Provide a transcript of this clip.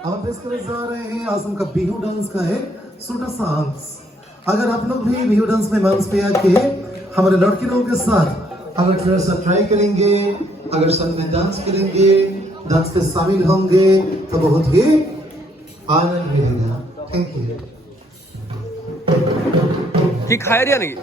हम पेश करने जा रहे हैं आसम का बिहू डांस का है सूटा सांग्स। अगर आप लोग भी बिहू डांस में मंच पे आके हमारे लड़की लोगों के साथ अगर थोड़ा सा ट्राई करेंगे, अगर संग में डांस करेंगे, डांस पे शामिल होंगे तो बहुत ही आनंद मिलेगा। Thank you. ठीक है या नहीं?